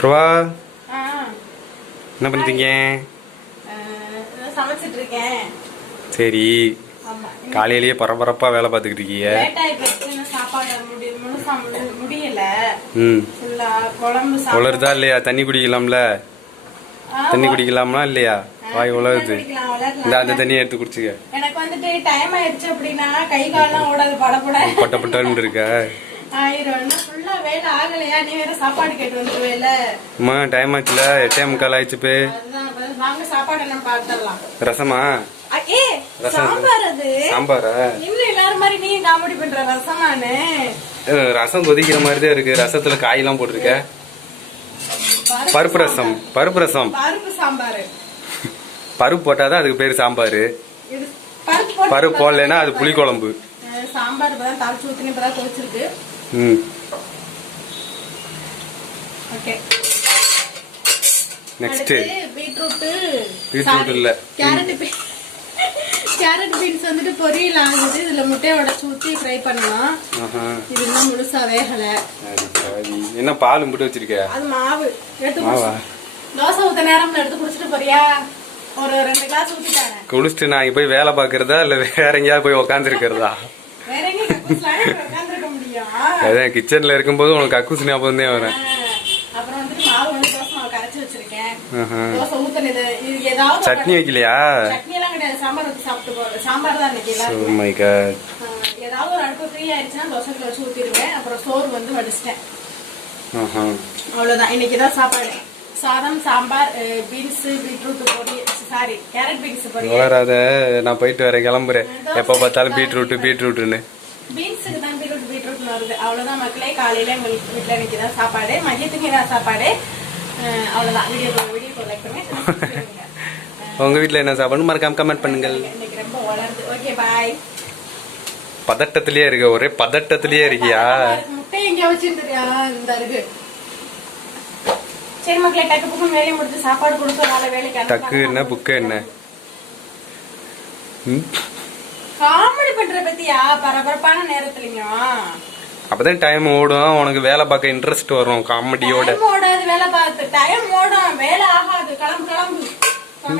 பிரபா ஆ, என்ன பண்றீங்க? சமைச்சிட்டு இருக்கேன். சரி, ஆமா. காலையிலேயே பரபரப்பா வேலை பார்த்துக்கிட்டு இருக்கீங்க. லேட் ஆகி போச்சு, இன்னும் சாப்பாடு முழுசா முடியல. ம், ஃபுல்லா குழம்பு உலருதா இல்லையா? தண்ணி குடிக்கலாம்ல? தண்ணி குடிக்கலாமா இல்லையா? வாய் உலருது. இந்த அந்த தண்ணியை எடுத்து குடிச்சுக்க. எனக்கு வந்துட்டு டைம் ஆயிடுச்சு அப்படின்னா கை கால்லாம் ஓடாது, படப்பட பட்ட பட்டன்னு இருக்க. ஆயிரம். ஃபுல்லா வேலை ஆகலையா? நீ வேற சாப்பாடு கேட்டு வந்துருவேல. அம்மா டைம் ஆச்சுல, 8:45 ஆயிடுச்சு. பே அதுதான் வாங்க சாப்பாடு என்ன பார்த்துடலாம். ரசமா? ஏ சாம்பார். அது சாம்பாரா? இன்னும் எல்லாரும் மாதிரி நீ காமெடி பண்ற ரசமானு. ரசம் கொதிக்கிற மாதிரி தான் இருக்கு. ரசத்துல காயெல்லாம் போட்டிருக்க. பருப்பு ரசம். பருப்பு ரசம். பருப்பு சாம்பார். பருப்பு போட்டாதான் அதுக்கு பேரு சாம்பாரு. இது பருப்பு போடலைன்னா அது புளி குழம்பு. சாம்பார் இப்பதான் தாளிச்சு ஊத்தினு இப்பதான் கொதிச்சிருக்கு. ம், ஓகே. நெக்ஸ்ட் பீட்ரூட் இல்ல, கேரட் பீன்ஸ் வந்துட்டு பொரியல் ஆகுது. இதுல முட்டையை உடைச்சு ஊத்தி ஃப்ரை பண்ணலாம். இது இன்னும் முழுசா வேகல. என்ன பால் முட்டை வச்சிருக்க? அது மாவு எடுத்து தோசை ஊத்த நேரம்ல எடுத்து குடிச்சிட்டு போறியா? ஒரு 2 கிளாஸ் ஊத்திட்டாங்க. குளிச்சுட்டு நான் போய் வேலை பாக்குறதா இல்ல வேற எங்கேயாவது போய் உக்காந்து இருக்கிறதா? வேற எங்க உட்காந்துருக்க முடியும்? அதான் கிச்சன்ல இருக்கும்போது உனக்கு கக்கூஸ் ஞாபகம் தான் வரேன். அப்புறம் வந்துட்டு மாவு வந்து தோசை மாவு கரைச்சி வச்சிருக்கேன். தோசை ஊத்துனது. இது ஏதாவது சட்னி வைக்கலையா? சட்னி எல்லாம் கிடையாது. சாம்பார் வச்சு சாப்பிட்டு போறேன். சாம்பார் தான் இன்னைக்கு எல்லாரும். Oh my God. ஏதாவது ஒரு அடுப்பு ஃப்ரீ ஆயிடுச்சுன்னா தோசைக்குள்ள வச்சு ஊத்திடுவேன். அப்புறம் சோறு வந்து வடிச்சிட்டேன். அவ்வளவுதான் இன்னைக்குதான் சாப்பாடு. சாதம், சாம்பார், பீன்ஸ், பீட்ரூட் பொரியல். சாரி, கேரட் பீன்ஸ் பொரியல். வராத, நான் போயிட்டு வரேன், கிளம்புறேன். எப்ப பார்த்தாலும் பீட்ரூட்னு. பீன்ஸுக்கு தான் பீட்ரூட் வருது. அவ்வளவுதான் மக்களே. காலையில எங்க வீட்டுல இன்னைக்குதான் சாப்பாடு. மதியத்துக்கு இதான் சாப்பாடு. அவ்வளவுதான். வீடியோ லைக் பண்ணுங்க. உங்க வீட்டுல என்ன சாப்பாடு மறக்காம கமெண்ட் பண்ணுங்கள். இன்னைக்கு ரொம்ப வளருது. Okay bye. பதட்டத்திலேயே இருக்க, ஒரே பதட்டத்திலேயே இருக்கியா? முட்டை எங்க வச்சிருந்தியா? இந்த இருக்கு. சரி மக்களே, டக்கு புக்கு வேலையை முடிச்சு சாப்பாடு கொடுத்தனால வேலைக்கு டக்கு என்ன புக்கு என்ன காமெடி பண்ற பத்தியா? பரபரப்பான நேரத்துலயும் அப்பதான் டைம் ஓடும். உனக்கு வேலை பார்க்க இன்ட்ரெஸ்ட் வரும். காமெடியோட ஓடாது. வேலை பார்த்து டைம் ஓடும், வேலை ஆகாது. கிளம்பு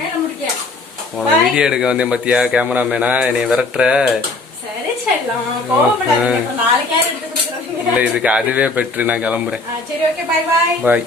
வேலை முடிக்க. உனக்கு வீடியோ எடுக்க வந்தேன் பாத்தியா? கேமராமேனா என்னை விரட்டுற. சரி செல்லம், கோவப்படாதீங்க. நாளைக்கு யார் எடுத்து கொடுக்குறீங்க? இல்ல, இதுக்கு அதுவே பெட்ரு. நான் கிளம்புறேன். சரி, ஓகே, பாய் பாய் பாய்.